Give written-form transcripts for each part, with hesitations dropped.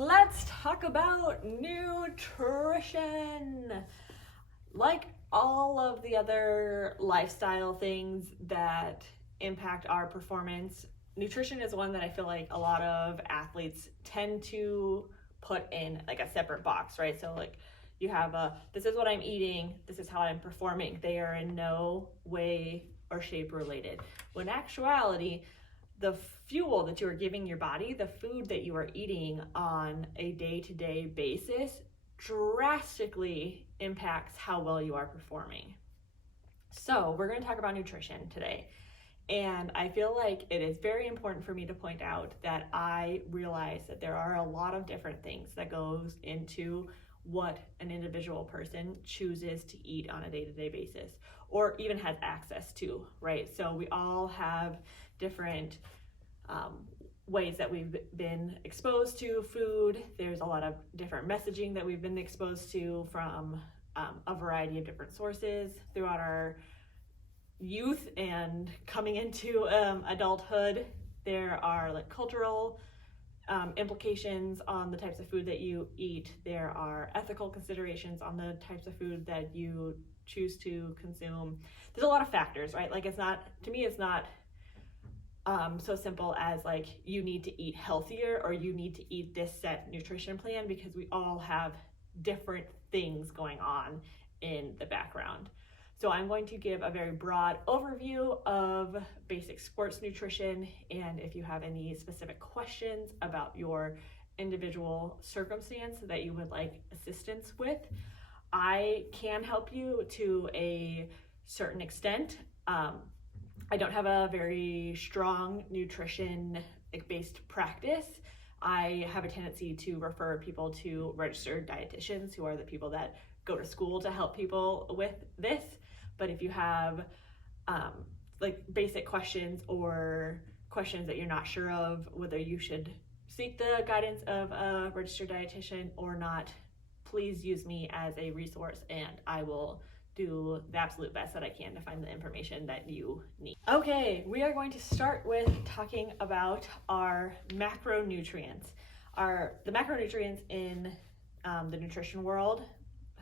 let's talk about nutrition. Like all of the other lifestyle things that impact our performance, nutrition is one that I feel like a lot of athletes tend to put in like a separate box, right? So like you have this is what I'm eating, this is how I'm performing. They are in no way or shape related. When in actuality, the fuel that you are giving your body, the food that you are eating on a day-to-day basis drastically impacts how well you are performing. So we're going to talk about nutrition today. And I feel like it is very important for me to point out that I realize that there are a lot of different things that goes into what an individual person chooses to eat on a day-to-day basis, or even has access to, right? So we all have different ways that we've been exposed to food. There's a lot of different messaging that we've been exposed to from a variety of different sources throughout our youth and coming into adulthood. There are like cultural implications on the types of food that you eat. There are ethical considerations on the types of food that you choose to consume. There's a lot of factors, right? Like it's not so simple as like you need to eat healthier or you need to eat this set nutrition plan, because we all have different things going on in the background. So I'm going to give a very broad overview of basic sports nutrition, and if you have any specific questions about your individual circumstance that you would like assistance with, I can help you to a certain extent. I don't have a very strong nutrition-based practice. I have a tendency to refer people to registered dietitians, who are the people that go to school to help people with this. But if you have like basic questions or questions that you're not sure of whether you should seek the guidance of a registered dietitian or not, please use me as a resource and I will do the absolute best that I can to find the information that you need. Okay, we are going to start with talking about our macronutrients. The macronutrients in the nutrition world,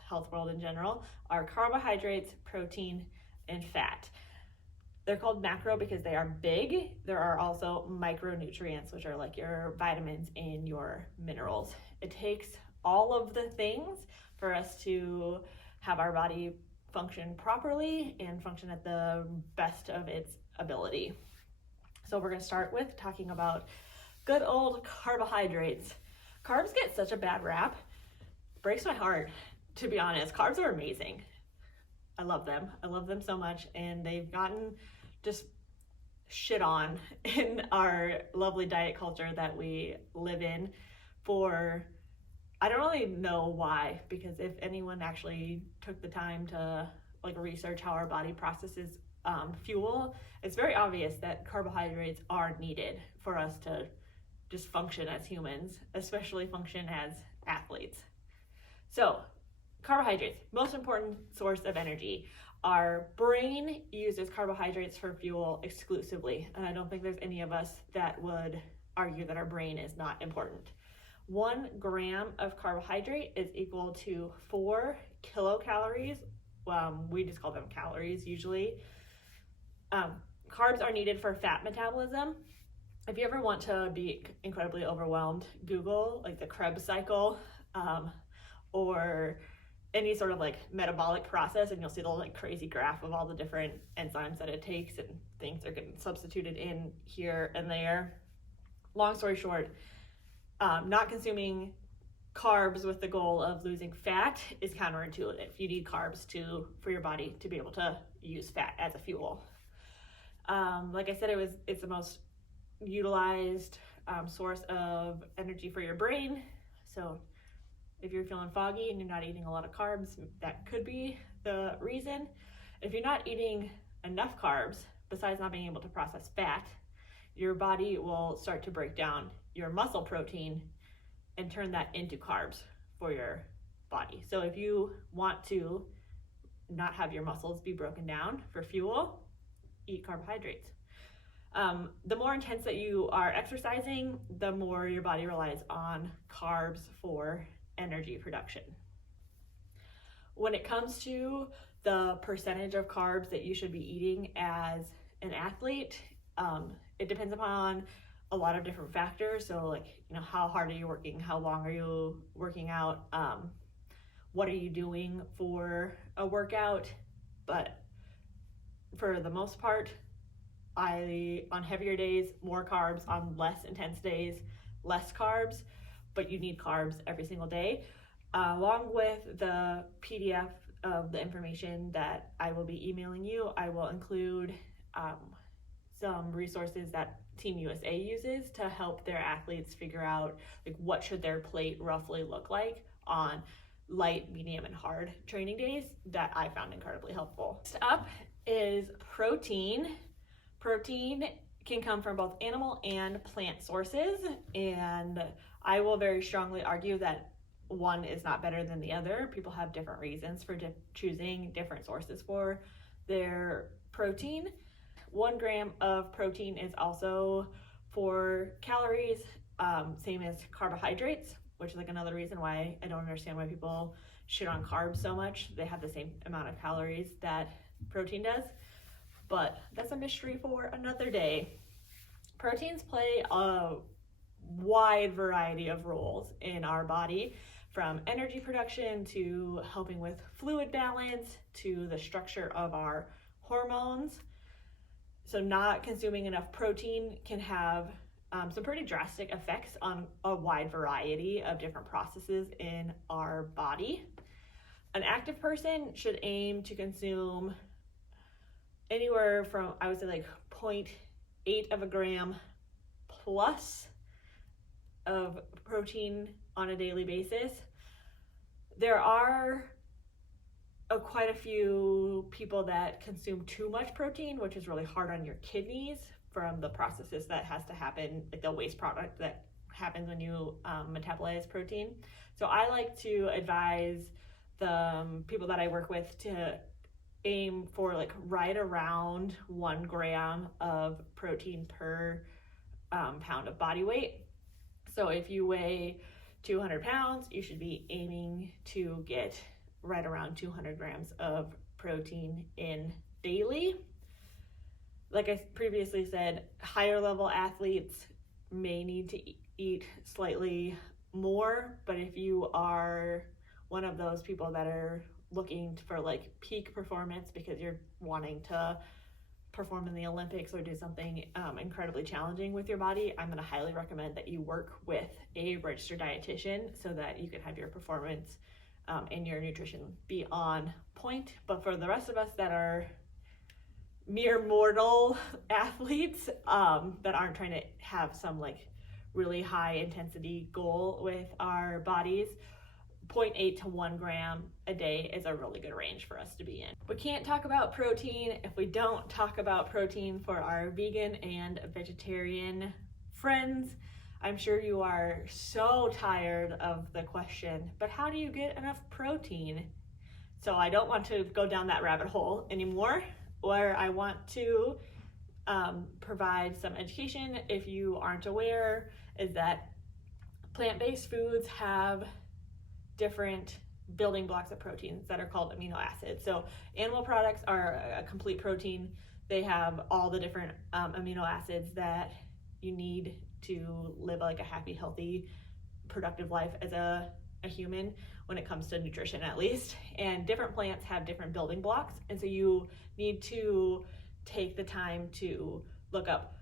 health world in general, are carbohydrates, protein, and fat. They're called macro because they are big. There are also micronutrients, which are like your vitamins and your minerals. It takes all of the things for us to have our body function properly and function at the best of its ability. So we're going to start with talking about good old carbohydrates. Carbs get such a bad rap. It breaks my heart, to be honest. Carbs are amazing. I love them. I love them so much, and they've gotten just shit on in our lovely diet culture that we live in for, I don't really know why, because if anyone actually took the time to like research how our body processes fuel, it's very obvious that carbohydrates are needed for us to just function as humans, especially function as athletes. So carbohydrates, most important source of energy. Our brain uses carbohydrates for fuel exclusively, and I don't think there's any of us that would argue that our brain is not important. 1 gram of carbohydrate is equal to 4 kilocalories. We just call them calories usually. Carbs are needed for fat metabolism. If you ever want to be incredibly overwhelmed, Google like the Krebs cycle or any sort of like metabolic process, and you'll see the like crazy graph of all the different enzymes that it takes, and things are getting substituted in here and there. Long story short, not consuming carbs with the goal of losing fat is counterintuitive. You need carbs for your body to be able to use fat as a fuel. Like I said, it's the most utilized source of energy for your brain. So if you're feeling foggy and you're not eating a lot of carbs, that could be the reason. If you're not eating enough carbs, besides not being able to process fat, your body will start to break down your muscle protein and turn that into carbs for your body. So if you want to not have your muscles be broken down for fuel, eat carbohydrates. The more intense that you are exercising, the more your body relies on carbs for energy production. When it comes to the percentage of carbs that you should be eating as an athlete, it depends upon a lot of different factors. So like, how hard are you working? How long are you working out? What are you doing for a workout? But for the most part, on heavier days, more carbs, on less intense days, less carbs, but you need carbs every single day. Along with the PDF of the information that I will be emailing you, I will include some resources that Team USA uses to help their athletes figure out like what should their plate roughly look like on light, medium, and hard training days that I found incredibly helpful. Next up is protein. Protein can come from both animal and plant sources, and I will very strongly argue that one is not better than the other. People have different reasons for choosing different sources for their protein. 1 gram of protein is also 4 calories, same as carbohydrates, which is like another reason why I don't understand why people shit on carbs so much. They have the same amount of calories that protein does, but that's a mystery for another day. Proteins play a wide variety of roles in our body, from energy production to helping with fluid balance to the structure of our hormones. So not consuming enough protein can have some pretty drastic effects on a wide variety of different processes in our body. An active person should aim to consume anywhere from, I would say, like 0.8 of a gram plus of protein on a daily basis. There are quite a few people that consume too much protein, which is really hard on your kidneys from the processes that has to happen, like the waste product that happens when you metabolize protein. So I like to advise the people that I work with to aim for like right around 1 gram of protein per pound of body weight. So if you weigh 200 pounds, you should be aiming to get right around 200 grams of protein in daily. Like I previously said, higher level athletes may need to eat slightly more, but if you are one of those people that are looking for like peak performance because you're wanting to perform in the Olympics or do something incredibly challenging with your body, I'm going to highly recommend that you work with a registered dietitian so that you can have your performance and your nutrition be on point. But for the rest of us that are mere mortal athletes that aren't trying to have some like really high intensity goal with our bodies, 0.8 to 1 gram a day is a really good range for us to be in. We can't talk about protein if we don't talk about protein for our vegan and vegetarian friends. I'm sure you are so tired of the question, but how do you get enough protein? So I don't want to go down that rabbit hole anymore. Where I want to provide some education, if you aren't aware, is that plant-based foods have different building blocks of proteins that are called amino acids. So animal products are a complete protein. They have all the different amino acids that you need to live like a happy, healthy, productive life as a human when it comes to nutrition, at least. And different plants have different building blocks, and so you need to take the time to look up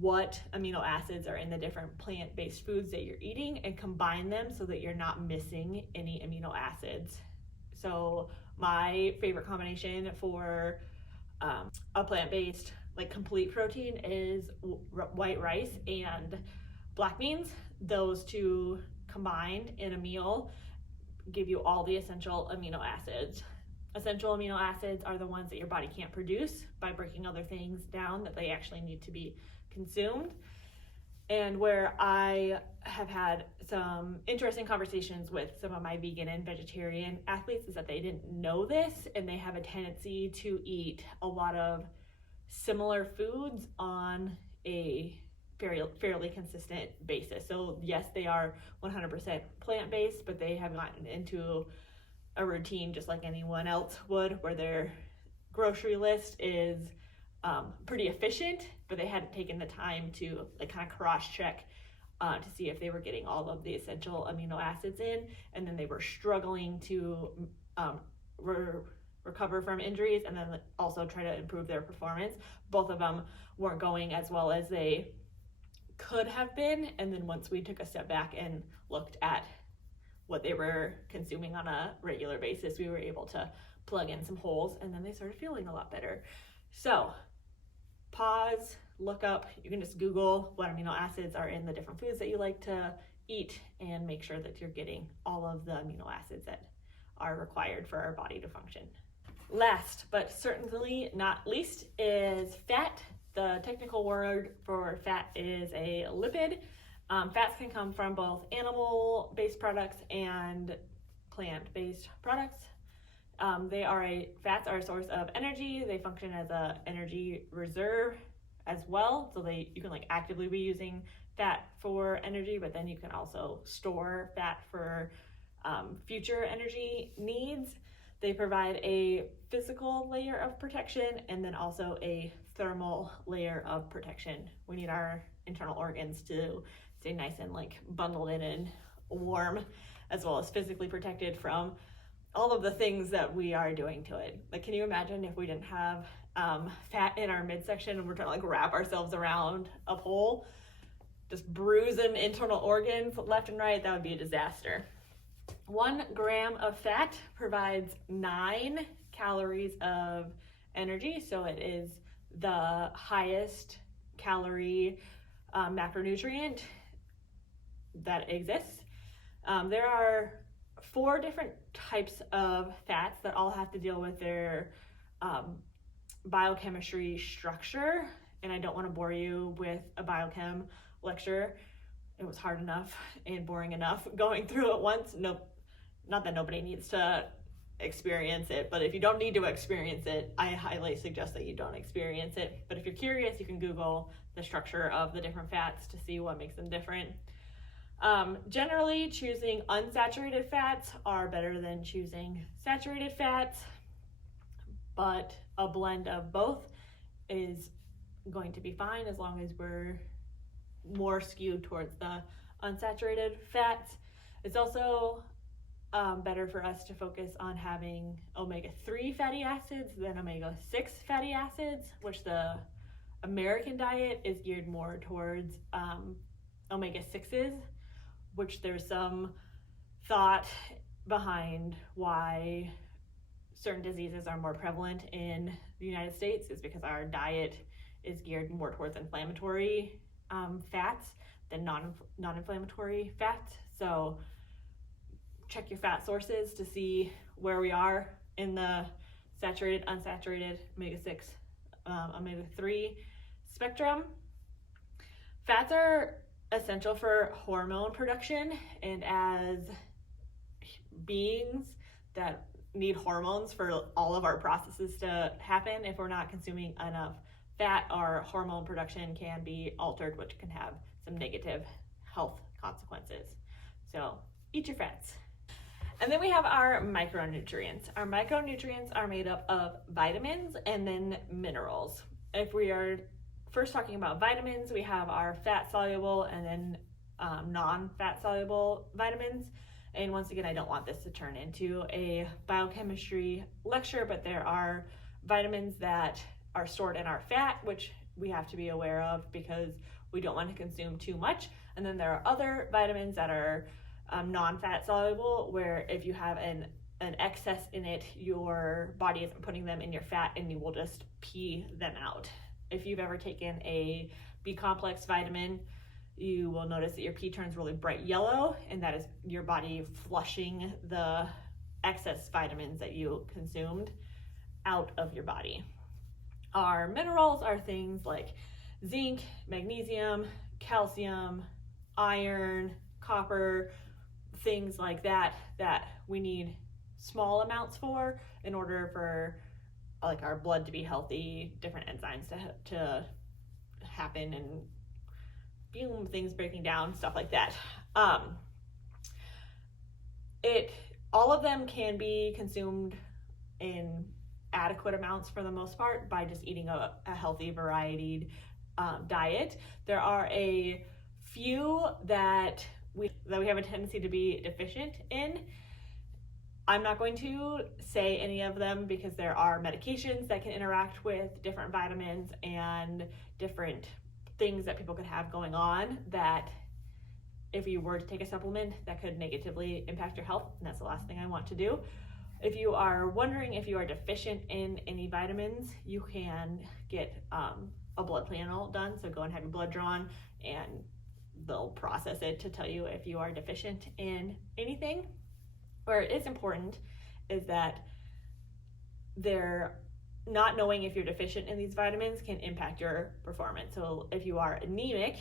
what amino acids are in the different plant-based foods that you're eating and combine them so that you're not missing any amino acids. So my favorite combination for a plant-based like complete protein is white rice and black beans. Those two combined in a meal give you all the essential amino acids. Essential amino acids are the ones that your body can't produce by breaking other things down that they actually need to be consumed. And where I have had some interesting conversations with some of my vegan and vegetarian athletes is that they didn't know this, and they have a tendency to eat a lot of similar foods on a fairly consistent basis. So yes, they are 100% plant-based, but they have gotten into a routine just like anyone else would, where their grocery list is pretty efficient, but they hadn't taken the time to like kind of cross-check to see if they were getting all of the essential amino acids in, and then they were struggling to recover from injuries and then also try to improve their performance. Both of them weren't going as well as they could have been, and then once we took a step back and looked at what they were consuming on a regular basis, we were able to plug in some holes, and then they started feeling a lot better. So pause, look up, you can just Google what amino acids are in the different foods that you like to eat, and make sure that you're getting all of the amino acids that are required for our body to function. Last but certainly not least is fat. The technical word for fat is a lipid. Fats can come from both animal-based products and plant-based products. Fats are a source of energy. They function as an energy reserve as well. So you can like actively be using fat for energy, but then you can also store fat for future energy needs. They provide a physical layer of protection and then also a thermal layer of protection. We need our internal organs to stay nice and like bundled in and warm, as well as physically protected from all of the things that we are doing to it. Like, can you imagine if we didn't have fat in our midsection and we're trying to like wrap ourselves around a pole, just bruising internal organs left and right? That would be a disaster. 1 gram of fat provides 9 calories of energy, so it is the highest calorie macronutrient that exists. There are 4 different types of fats that all have to deal with their biochemistry structure, and I don't want to bore you with a biochem lecture. It was hard enough and boring enough going through it once. Nope, not that nobody needs to experience it, but if you don't need to experience it, I highly suggest that you don't experience it. But if you're curious, you can Google the structure of the different fats to see what makes them different. Generally, choosing unsaturated fats are better than choosing saturated fats, but a blend of both is going to be fine as long as we're more skewed towards the unsaturated fats. It's also better for us to focus on having omega-3 fatty acids than omega-6 fatty acids, which the American diet is geared more towards omega-6s, which there's some thought behind why certain diseases are more prevalent in the United States is because our diet is geared more towards inflammatory fats than non-inflammatory fats. So check your fat sources to see where we are in the saturated, unsaturated, omega-6, omega-3 spectrum. Fats are essential for hormone production, and as beings that need hormones for all of our processes to happen, if we're not consuming enough fat, our hormone production can be altered, which can have some negative health consequences. So eat your fats. And then we have our micronutrients. Our micronutrients are made up of vitamins and then minerals. If we are first talking about vitamins, we have our fat soluble and then non-fat soluble vitamins. And once again, I don't want this to turn into a biochemistry lecture, but there are vitamins that are stored in our fat, which we have to be aware of because we don't want to consume too much. And then there are other vitamins that are non-fat soluble, where if you have an excess in it, your body isn't putting them in your fat and you will just pee them out. If you've ever taken a B-complex vitamin, you will notice that your pee turns really bright yellow, and that is your body flushing the excess vitamins that you consumed out of your body. Our minerals are things like zinc, magnesium, calcium, iron, copper, things like that we need small amounts for in order for like our blood to be healthy, different enzymes to happen and boom, things breaking down, stuff like that. All of them can be consumed in adequate amounts for the most part by just eating a healthy, varied diet. There are a few that we have a tendency to be deficient in. I'm not going to say any of them because there are medications that can interact with different vitamins and different things that people could have going on that if you were to take a supplement that could negatively impact your health, and that's the last thing I want to do. If you are wondering if you are deficient in any vitamins, you can get a blood panel done. So go and have your blood drawn and they'll process it to tell you if you are deficient in anything. Where it is important is that they're not knowing if you're deficient in these vitamins can impact your performance. So if you are anemic,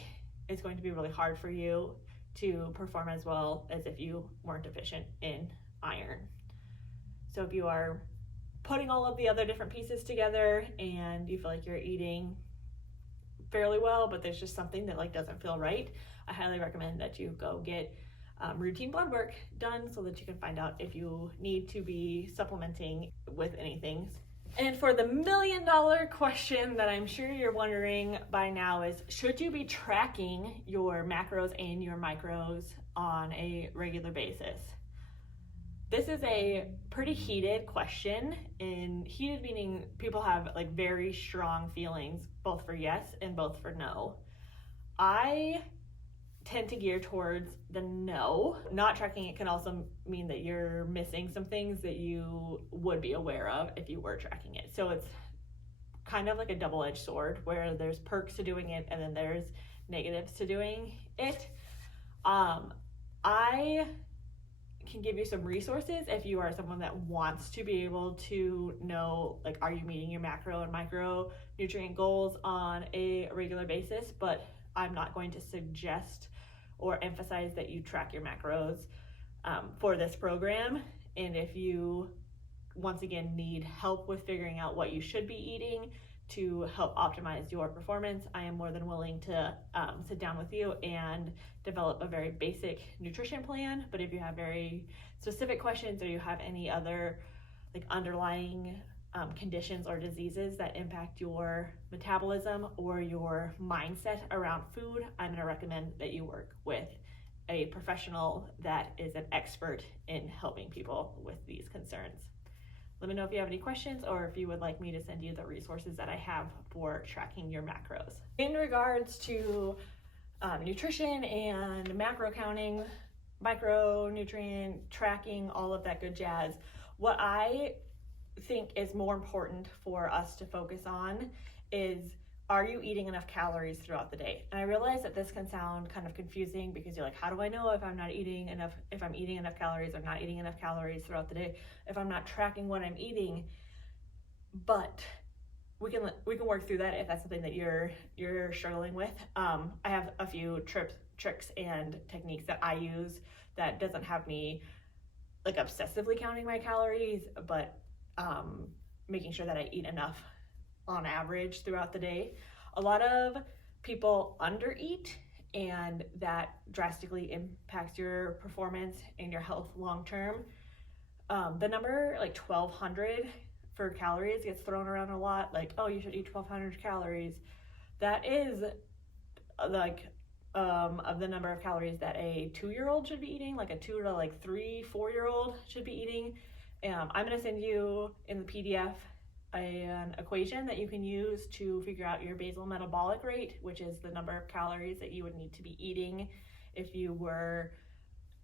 it's going to be really hard for you to perform as well as if you weren't deficient in iron. So if you are putting all of the other different pieces together and you feel like you're eating fairly well, but there's just something that like doesn't feel right, I highly recommend that you go get routine blood work done so that you can find out if you need to be supplementing with anything. And for the $1 million question that I'm sure you're wondering by now is, should you be tracking your macros and your micros on a regular basis? This is a pretty heated question, and heated meaning people have like very strong feelings, both for yes and both for no. I tend to gear towards the no. Not tracking it can also mean that you're missing some things that you would be aware of if you were tracking it. So it's kind of like a double-edged sword where there's perks to doing it and then there's negatives to doing it. I can give you some resources if you are someone that wants to be able to know, like, are you meeting your macro and micronutrient goals on a regular basis, but I'm not going to suggest or emphasize that you track your macros for this program. And if you, once again, need help with figuring out what you should be eating to help optimize your performance, I am more than willing to sit down with you and develop a very basic nutrition plan. But if you have very specific questions or you have any other like underlying conditions or diseases that impact your metabolism or your mindset around food, I'm going to recommend that you work with a professional that is an expert in helping people with these concerns. Let me know if you have any questions or if you would like me to send you the resources that I have for tracking your macros. In regards to nutrition and macro counting, micronutrient tracking, all of that good jazz, what I think is more important for us to focus on is, are you eating enough calories throughout the day? And I realize that this can sound kind of confusing because you're like, how do I know if I'm eating enough calories or not eating enough calories throughout the day if I'm not tracking what I'm eating? But we can work through that if that's something that you're struggling with. I have a few tricks and techniques that I use that doesn't have me like obsessively counting my calories, but making sure that I eat enough on average throughout the day. A lot of people undereat, and that drastically impacts your performance and your health long term. The number like 1,200 for calories gets thrown around a lot, like, oh, you should eat 1,200 calories. That is like of the number of calories that a 2-year-old should be eating, like a 2 to like 3-4-year-old should be eating. I'm going to send you in the PDF an equation that you can use to figure out your basal metabolic rate, which is the number of calories that you would need to be eating if you were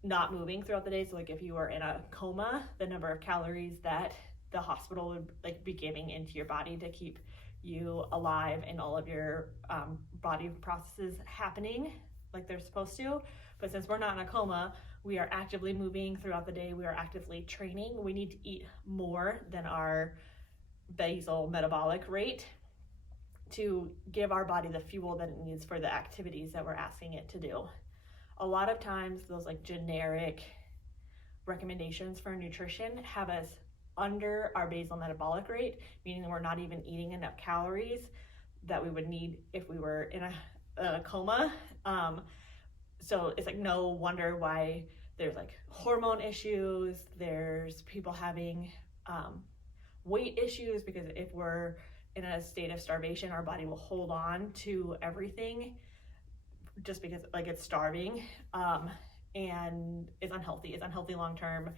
not moving throughout the day. So like if you were in a coma, the number of calories that the hospital would like be giving into your body to keep you alive and all of your body processes happening like they're supposed to. But since we're not in a coma, we are actively moving throughout the day, we are actively training, we need to eat more than our basal metabolic rate to give our body the fuel that it needs for the activities that we're asking it to do. A lot of times those like generic recommendations for nutrition have us under our basal metabolic rate, meaning that we're not even eating enough calories. that we would need if we were in a coma. So it's like no wonder why there's like hormone issues, there's people having weight issues, because if we're in a state of starvation, our body will hold on to everything just because like it's starving, and it's unhealthy long term.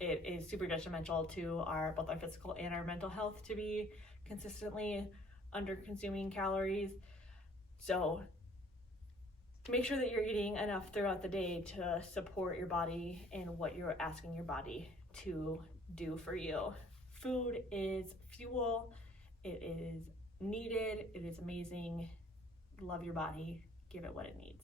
It is super detrimental to both our physical and our mental health to be consistently under consuming calories. So make sure that you're eating enough throughout the day to support your body and what you're asking your body to do for you. Food is fuel. It is needed. It is amazing. Love your body. Give it what it needs.